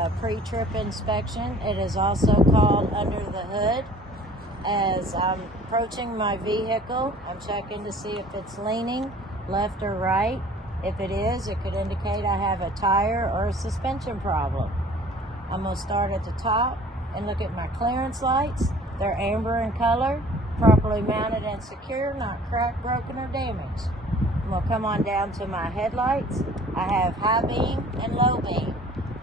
A pre-trip inspection. It is also called under the hood. As I'm approaching my vehicle, I'm checking to see if it's leaning left or right. If it is, it could indicate I have a tire or a suspension problem. I'm going to start at the top and look at my clearance lights. They're amber in color, properly mounted and secure, not cracked, broken, or damaged. I'm going to come on down to my headlights. I have high beam and low beam.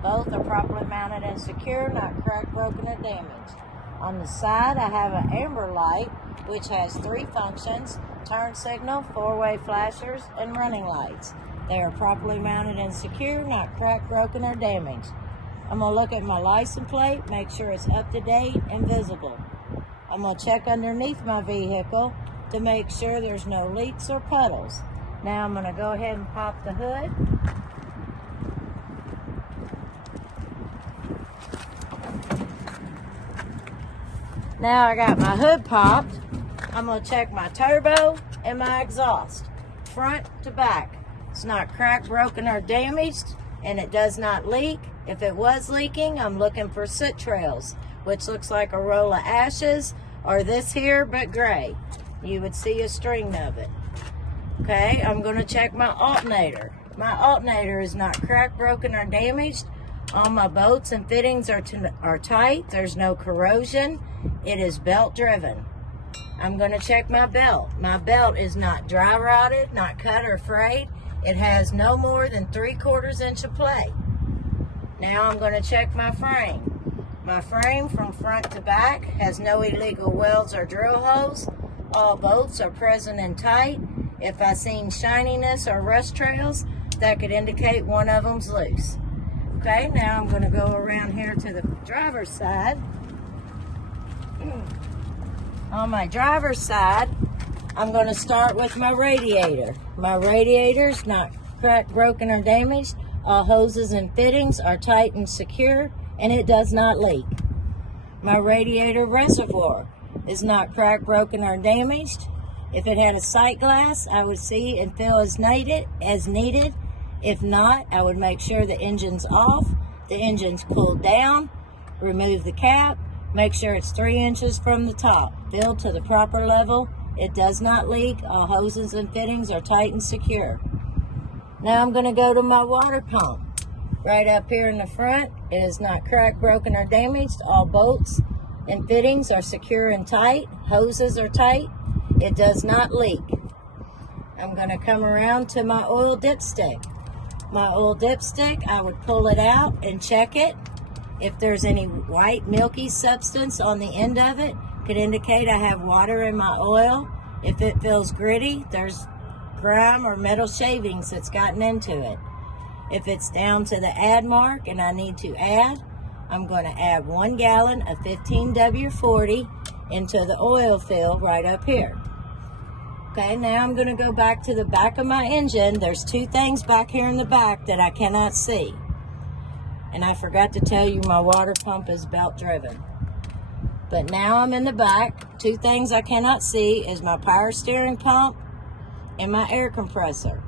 Both are properly mounted and secure, not cracked, broken, or damaged. On the side, I have an amber light, which has 3 functions: turn signal, 4-way flashers, and running lights. They are properly mounted and secure, not cracked, broken, or damaged. I'm going to look at my license plate, make sure it's up to date and visible. I'm going to check underneath my vehicle to make sure there's no leaks or puddles. Now I'm going to go ahead and pop the hood. Now I got my hood popped. I'm going to check my turbo and my exhaust, front to back. It's not cracked, broken, or damaged, and it does not leak. If it was leaking, I'm looking for soot trails, which looks like a roll of ashes, or this here, but gray. You would see a string of it. Okay, I'm going to check my alternator. My alternator is not cracked, broken, or damaged. All my bolts and fittings are tight. There's no corrosion. It is belt driven. I'm going to check my belt. My belt is not dry rotted, not cut or frayed. It has no more than 3/4 inch of play. Now I'm going to check my frame. My frame from front to back has no illegal welds or drill holes. All bolts are present and tight. If I seen shininess or rust trails, that could indicate one of them's loose. Okay, now I'm going to go around here to the driver's side. On my driver's side, I'm going to start with my radiator. My radiator's not cracked, broken, or damaged. All hoses and fittings are tight and secure, and it does not leak. My radiator reservoir is not cracked, broken, or damaged. If it had a sight glass, I would see and fill as needed. If not, I would make sure the engine's off, the engine's cooled down, remove the cap, make sure it's 3 inches from the top, filled to the proper level. It does not leak. All hoses and fittings are tight and secure. Now I'm going to go to my water pump. Right up here in the front, it is not cracked, broken, or damaged. All bolts and fittings are secure and tight. Hoses are tight. It does not leak. I'm going to come around to my oil dipstick. My oil dipstick, I would pull it out and check it. If there's any white milky substance on the end of it, could indicate I have water in my oil. If it feels gritty, there's grime or metal shavings that's gotten into it. If it's down to the add mark and I need to add, I'm going to add 1 gallon of 15W40 into the oil fill right up here. Okay, now I'm going to go back to the back of my engine. There's 2 things back here in the back that I cannot see. And I forgot to tell you my water pump is belt driven. But now I'm in the back. 2 things I cannot see is my power steering pump and my air compressor.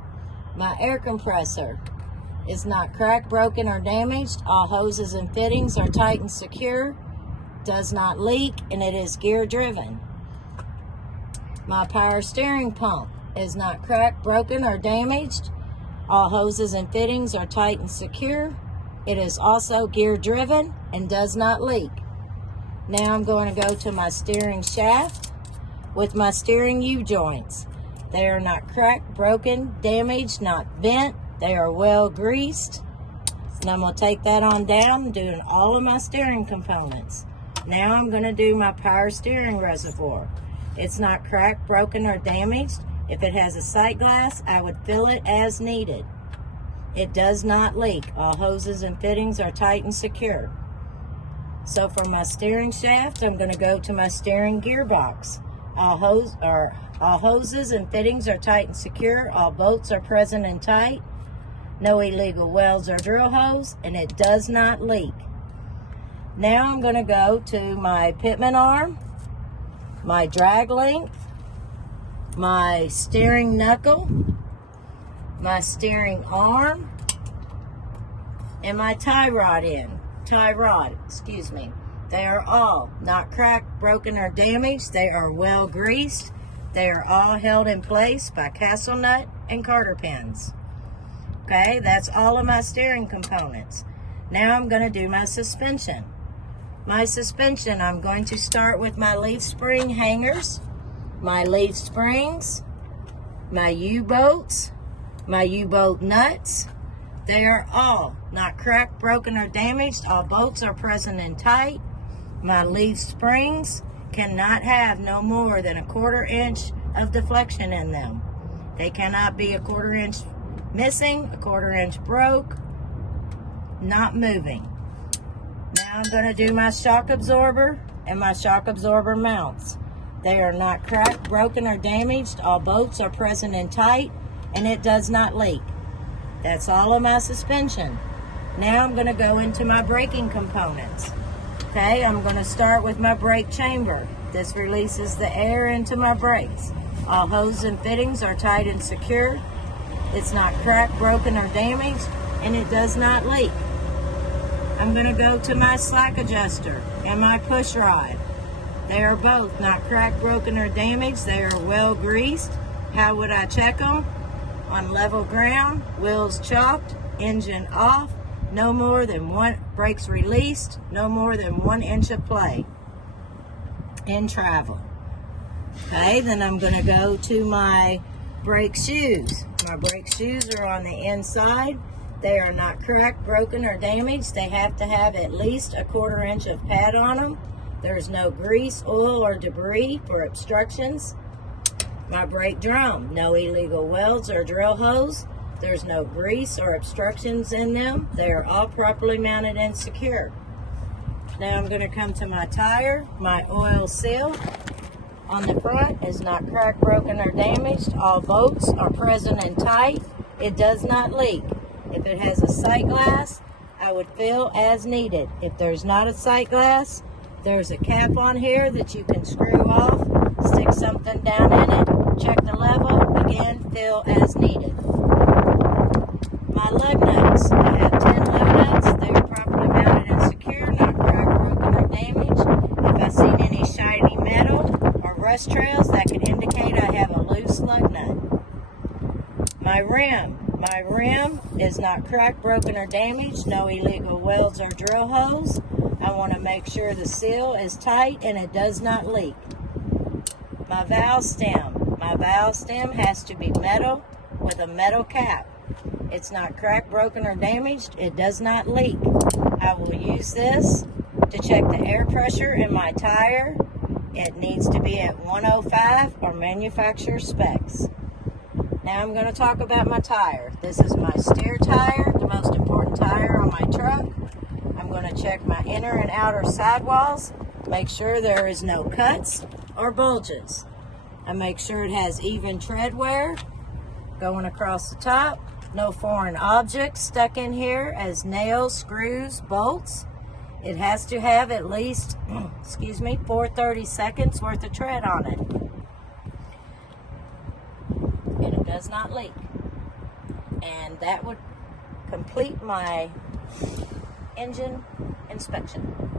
My air compressor is not cracked, broken, or damaged. All hoses and fittings are tight and secure, does not leak, and it is gear driven. My power steering pump is not cracked, broken, or damaged. All hoses and fittings are tight and secure. It is also gear driven and does not leak. Now I'm going to go to my steering shaft with my steering U-joints. They are not cracked, broken, damaged, not bent. They are well greased. And I'm going to take that on down and do all of my steering components. Now I'm going to do my power steering reservoir. It's not cracked, broken, or damaged. If it has a sight glass, I would fill it as needed. It does not leak. All hoses and fittings are tight and secure. So for my steering shaft, I'm going to go to my steering gearbox. All hoses and fittings are tight and secure. All bolts are present and tight. No illegal welds or drill holes, and it does not leak. Now I'm going to go to my pitman arm, my drag link, my steering knuckle, my steering arm, and my tie rod end. tie rod, They are all not cracked, broken, or damaged. They are well greased. They are all held in place by castle nut and Carter pins. Okay, that's all of my steering components. Now I'm going to do my suspension. My suspension, I'm going to start with my leaf spring hangers, my leaf springs, my U-bolts, my U-bolt nuts. They are all not cracked, broken, or damaged. All bolts are present and tight. My leaf springs cannot have no more than 1/4 inch of deflection in them. They cannot be 1/4 inch missing, 1/4 inch broke, not moving. Now I'm going to do my shock absorber and my shock absorber mounts. They are not cracked, broken, or damaged. All bolts are present and tight, and it does not leak. That's all of my suspension. Now I'm going to go into my braking components. Okay, I'm going to start with my brake chamber. This releases the air into my brakes. All hoses and fittings are tight and secure. It's not cracked, broken, or damaged, and it does not leak. I'm going to go to my slack adjuster and my push rod. They are both not cracked, broken, or damaged. They are well greased. How would I check them? On level ground, wheels chopped, engine off, no more than brakes released, no more than 1 inch of play in travel. Okay, then I'm going to go to my brake shoes. My brake shoes are on the inside. They are not cracked, broken, or damaged. They have to have at least 1/4 inch of pad on them. There's no grease, oil, or debris for obstructions. My brake drum, no illegal welds or drill holes. There's no grease or obstructions in them. They are all properly mounted and secure. Now I'm going to come to my tire. My oil seal on the front is not cracked, broken, or damaged. All bolts are present and tight. It does not leak. If it has a sight glass, I would fill as needed. If there's not a sight glass, there's a cap on here that you can screw off, stick something down in it, check the level, again, fill as needed. My lug nuts, I have 10 lug nuts. They are properly mounted and secure, not cracked, broken, or damaged. If I see any shiny metal or rust trails, that can indicate I have a loose lug nut. My rim is not cracked, broken, or damaged. No illegal welds or drill holes. I want to make sure the seal is tight and it does not leak. My valve stem has to be metal with a metal cap. It's not cracked, broken, or damaged. It does not leak. I will use this to check the air pressure in my tire. It needs to be at 105 or manufacturer specs. Now I'm going to talk about my tire. This is my steer tire, the most important tire on my truck. I'm going to check my inner and outer sidewalls, make sure there is no cuts or bulges. I make sure it has even tread wear going across the top, no foreign objects stuck in here as nails, screws, bolts. It has to have at least, 430 seconds worth of tread on it. And it does not leak. And that would complete my engine inspection.